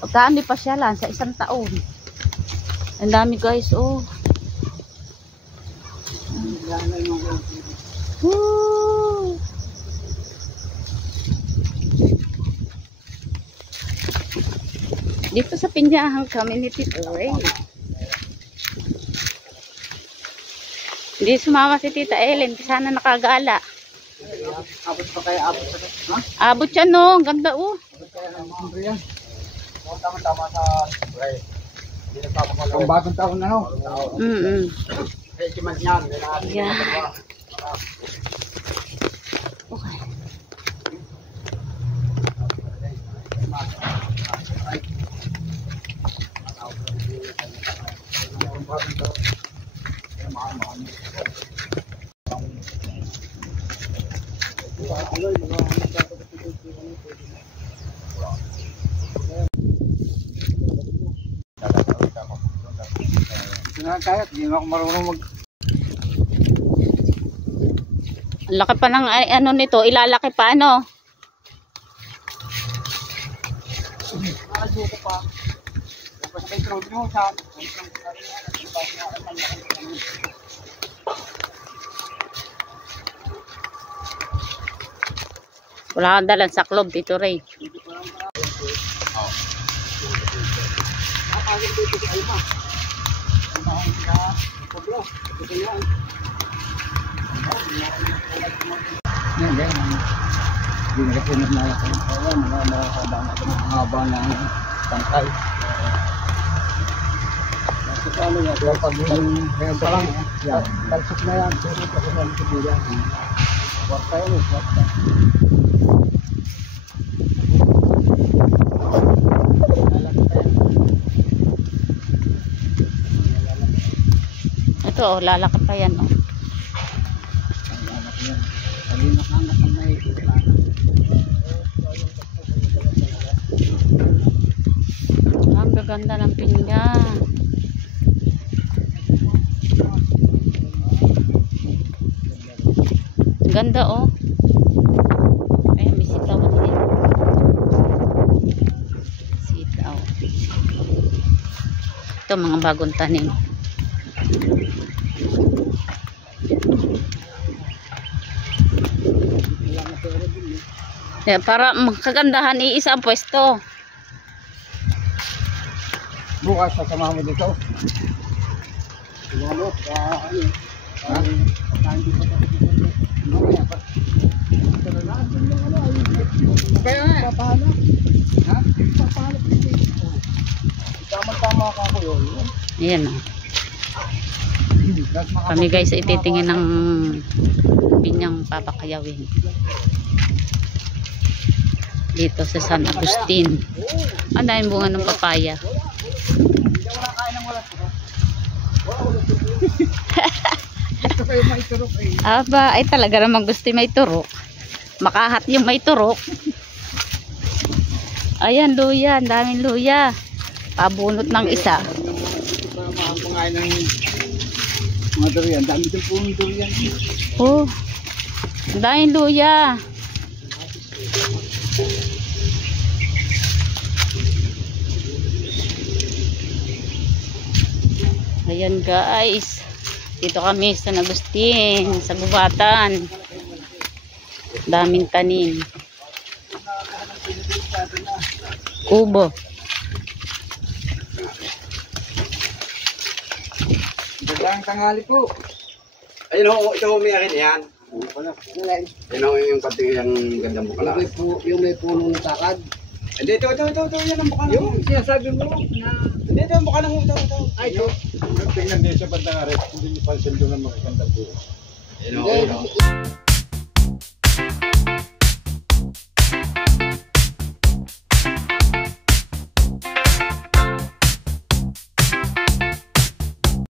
Pagkaan pa siya lang sa isang taon. Ang dami guys, oh. Woo! Dito sa Pinyahang community to, eh. Hindi sumama si Tita Ellen, sana nakagala. Abot pa kaya abot pa. Ha? Abot siya no, ang ganda oh. Tama-tama sa spray. Hindi nagpapakalaw. Kung bagong taon na no? Kaya kiman yan. Yeah. Okay. Kaya, hindi na ako marunong mag... Ang laki pa ng ano nito, ilalaki pa ano. Nakabuto pa. Tapos may crowd nyo sa... Wala kang dalang saklob dito, Ray. Yan, ganyan. Hindi nakasunod na ako. Mahaba na tangkay. Pag parang yan, talsok na yan. Turot ako sa likibigan. Warta yun, warta. Ito oh, lalaki pa yan oh. Ang gaganda ng pinya. Ganda oh. Ayan, may sitaw din. Sitaw. Ito mga bagong tanim. Yeah, para magkagandahan iisa ang pwesto. Bukas sasama mo dito. Ano? Ha? Kaya nga. Papahalap. Ha? Papahalap. Tama-tama ka ko yun. Ayan o. Kami guys ay titingin ng pinyang papakayawin. Dito sa San Agustin. Ang daming bunga ng papaya. Aba, ay talaga namang gusto may turok. Makahat yung may turok. Ayan, luya. Ang daming luya. Pabunot ng isa. Pangain ng mga durian. Dami din po ng durian. Oh, ang daming luya. Ayan guys. Dito kami sa San Agustin, sa Gubatan. Daming tanim. Kubo. Magandang tanghali po. Ayun o, ito may akin yan. Ayun Ayun o, yung pati yung gandang bukala. yung may punong takad. Hindi, ito, yan ang bukala. Yung sinasabi mo na... Hindi, ito ang bukala mo, ito. Ay, ito. Tingnan din sa bandang arit, hindi niyo pansin doon ang magagandang buo. Ayun o.